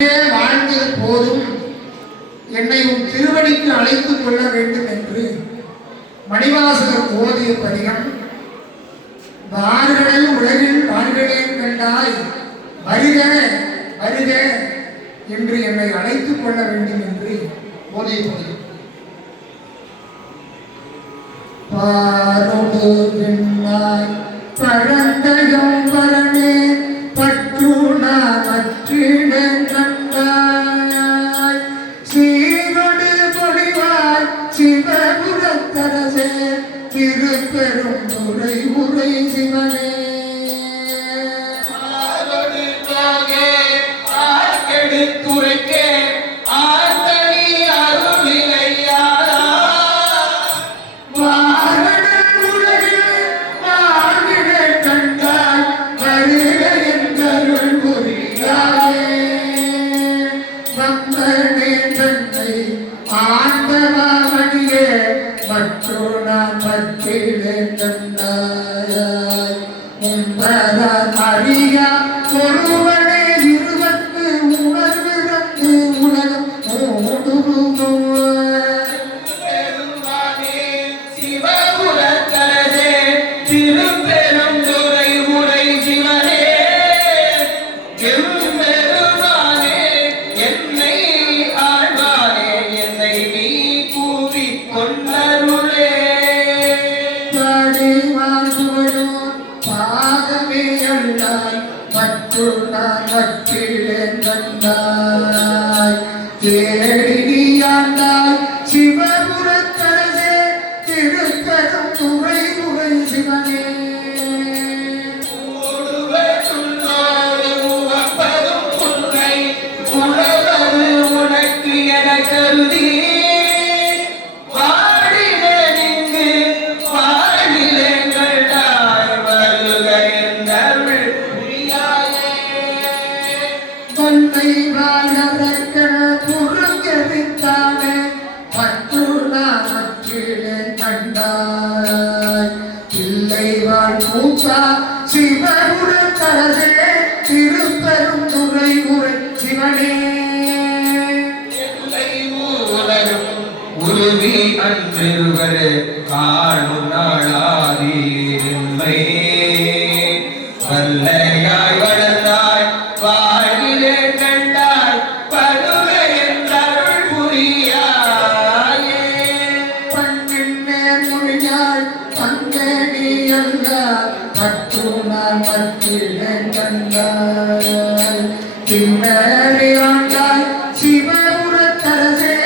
வாழ்ந்தது போதும், என்னை உன் திருவடிக்கு அழைத்துக் கொள்ள வேண்டும் என்று மணிவாசகர் ஓதிய பதிகம். வார்களில் உலகில் வாழ்களேன் கண்டாய், வருக வருக என்று என்னை அழைத்துக் கொள்ள வேண்டும் என்று ஓதிய பதிகம். பாரோடு பின்னாய் பழந்தயம் பரணே பற்றுணா மற்றிடம் கண்டாய், சீரொடு பொழிவாய் சிவபுரத்தரசே திருப்பெரும் துறை உரை சிவனே. ஒருவனே இருவர்க்கு உணர்விறந்து உலகம் சிவபுரத்தரசே திருப்பெரும் துறை உரை சிவனே, எம்பெருமானே என்னை ஆழ்வானே என்னை நீ கூவி கொண்டருளே. பாதமே அல்லாய் மற்றுணான் மற்றிலேன் கண்டாய், தேடியாண்டாய் சிவபுரத்தரசே திருப்பெரும் துறை உரை சிவனே. உனக்கு என கருதி தன்னை வாழறக்கண புறங்கரித்தானே மற்றுணா மற்றிலேன் கண்டாய், இல்லை வாழ் மூத்தா சிவபுரத்தரசே திருப்பெரும் துறை உரை சிவனே. உருவி அன்றிருவர் காணும் நாளாதீரின்மை வல்லையாய் வளர்ந்தாய் வாழ்விலே கண்டாய் பருவ என்றருள் புரியாயே. பண்ணின் மேல் மொழியாய் பங்கேடி அல்ல பற்றுணா மற்றிலேன் கண்டாய், பின்னறி ஆண்டாய் சிவபுரத்தரசே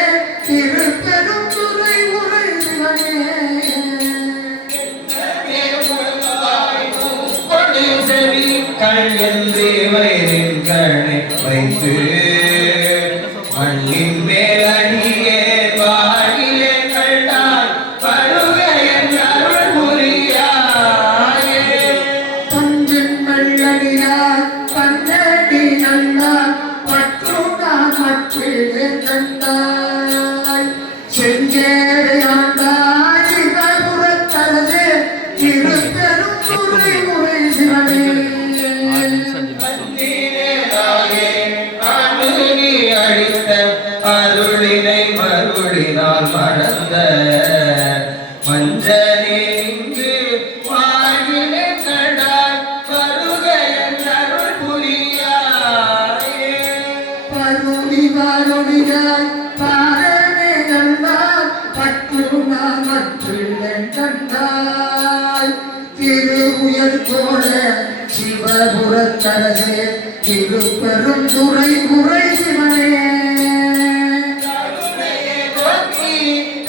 திருப்பெரும் துறை உரை சிவனே. கண் என்று வயிறின் கணை வைத்து மண்ணின் மேல் அடியே வாழிலே கண்டாய் பருக என்றருள் புரியாயே. பஞ்சின் மெல்லடியாய் பன்னடி நல்லா பற்றுணா மற்றிலேன் கண்டாய், செஞ்சேரை ஆண்டாய் சிவபுரத்தரசே திருப்பெரும் துறை உரை சிவனே. அருளினை மருளினால் மறந்த மஞ்சனே இங்கு வாழ்விலே கண்டாய் பருக என்றருள் புரியாயே. பருதி வாரொடியாய் பாரமே கண்டாய் பற்றுணா மற்றிலேன் கண்டாய், திரு உயர் கோல சிவபுரத்தரசே திருப்பெரும் துறை உரை சிவனே.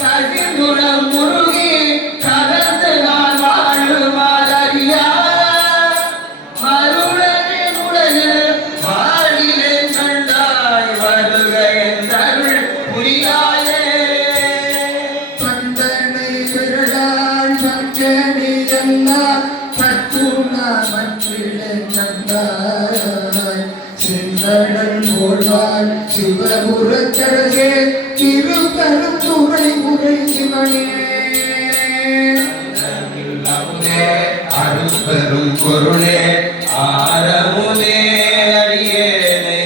கதிர்குணம் முருகி கலந்து நான் வாழுமாறியா மருளனே உலகில் வாழிலே கண்டாய் வருக என்றருள் புரியாயே. பந்தனை விரலால் பஞ்சனி எல்லாம் பற்றுணா மற்றிலேன் கண்டாய், சிந்தனன் போழ்வாய் சிவபுரத்தரசே திருப்பெரும் துறை உரை சிவனே. அருட்பெரும் பொருளே ஆரமுதே அடியேனை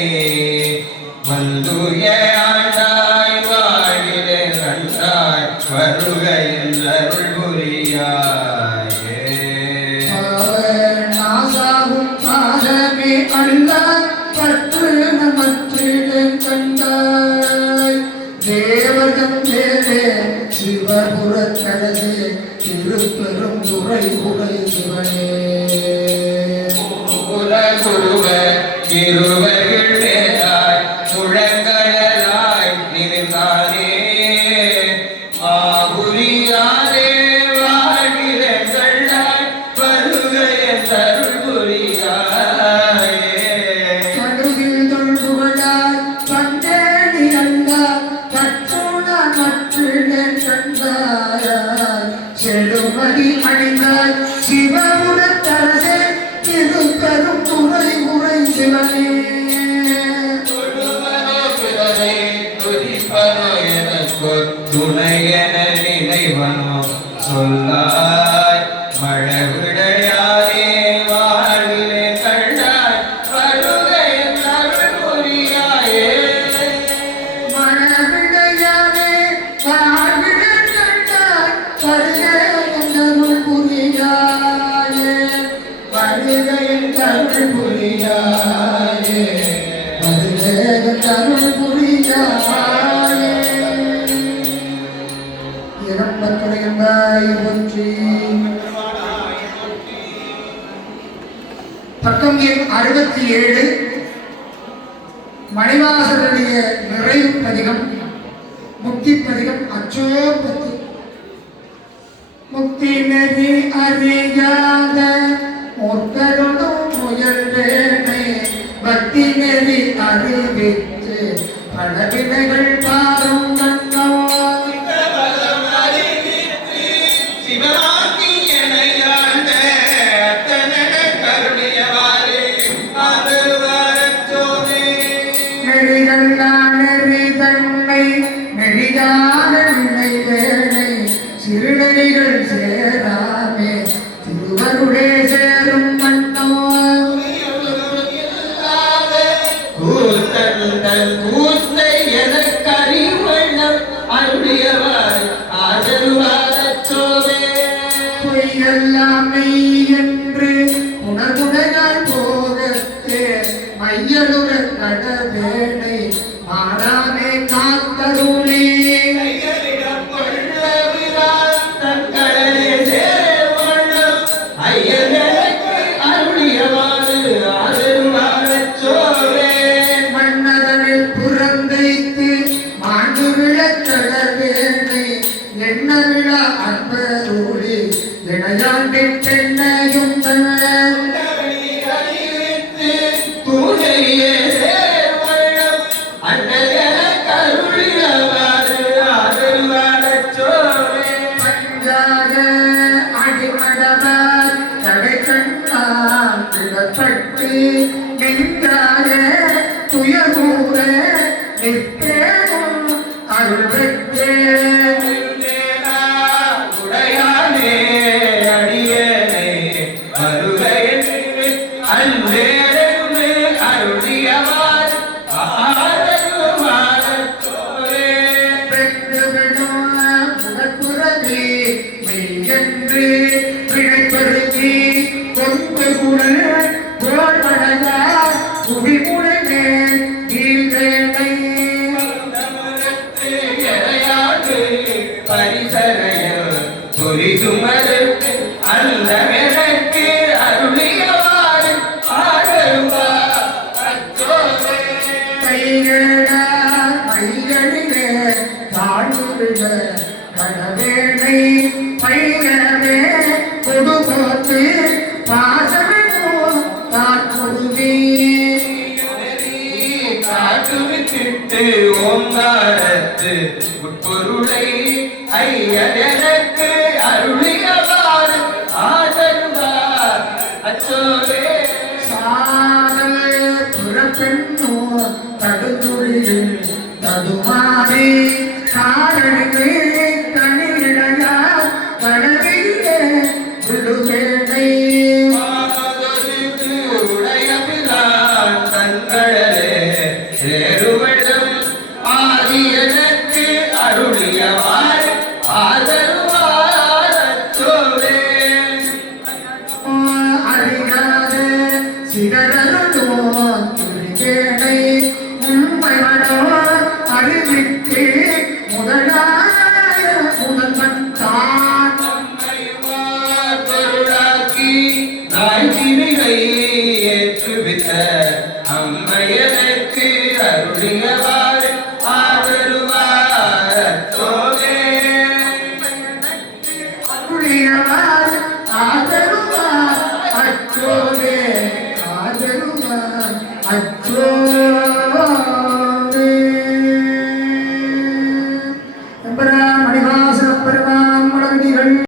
வந்துய ஆண்டாய் வாழிலே கண்டாய் வருக என்றருள் புரியாயே. நாசாவும் பாதமே அல்ல பற்று நமற்றிடம் கண்டாய் தேவகம் தேவே சிவபுரத்தரசே திருப்பெரும் துறை உரை சிவனே. குருவ இருவர்கள் மேலாய் முழங்கலாய் நிமிர்ந்தானே மாபுரியாரே வாழ்கிற கண்டாய் வருக என்றருள் புரியாயே. கடுகில் தொழுகுவதாய் பண்டேடி கண்டாய் கற்றோன மற்றிடம் கண்டாய் செடுமதி அணிந்தாய் சிவபுரத்தரசே திருப்பெரும் துறை உரை சிவனே. துணையென நினைவனோ சொல்லாய் மழவிடையாரே வாழ்விலே கண்டாய் வருக என்றருள் புரியாயே. மழவிடையாரே வாழ்விடம் கண்டாய் வருக என்றருள் புரியாயே. வருக என்றருள் புரியாயே. வருக என்றருள் புரியாயே. இறப்பத்துறையந்தாய் போற்றி. பக்கம் எண் 67 மணிவாசனுடைய நிறைவு பதிகம் முக்தி பதிகம் அச்சோபத்தி. முக்தி நெறி அறியாத முற்களுடன் முயல்வேனை பக்தி நெறி அறிவித்து பலவினைகள் பாரும் கண்ணவாய். நெறியாக நினைவேனை சிறுநெறிகள் சேராமே திருவருளே சேரும் மன்னோ. கூத்தல் கூத்தை எதற்கறிவண்ணம் அருளியவாய் ஆதருவாதச்சோவே. பொய்யெல்லாம் மெய் என்று உணர்வுடையால் போகத்தே மையலுற கடவேனை மாறாமே காத்தருளே. மன்னதனில் புறந்தைத்து மாண்டு விழக்கடவேனை எண்ண விழா அன்பருளி இணையாண்டின் பெண்ணையும் பட்டு நின்றாய துயரூர நிற்பேனும் அருள் பெற்றே. உடையானே அடியேனே வருக என்று அன்பேரென்று அருளியவார் ஆதருவாதச்சோவே. பெற்றுவிடும் புறப்புறவே மெய்யென்று பிழைப்பருத்தி கொண்டு குடல் போல்வடையார் புவிமுனைவே வீழ்வேனை. பரிசரையில் பொறிசுமருக்கு அந்த எனக்கு அருளியவாறு ஆதருவார் அச்சோவே. கைகடா மையடிலே தாழ்வுள்ள கடவேனை பைகவே கொடுபோத்து பாசமோ தாக்குருவே. காட்டுவிட்டு ஓங்காரத்து உட்பொருளை ஐயனுக்கு அருளியவாறு ஆதருவார் அச்சோவே. சாதல் புறப்பெண்ணோ தடுதுளியில் தடுமாறி காரணிக்கு கணிடையா கடவிலே விடுவேனை. உடைய பிரான் தங்களே சேருவள்ள ஆதி எனக்கு அருளியவாறு ஆதருவார் அச்சோவே அறியாத சிதறலுடோன் துரிகேடை உண்மைவடோ அறிவித்து முதலாய முதல்வன் தான் நம்மையுமார் பொருளாக்கி நாய் திரிகை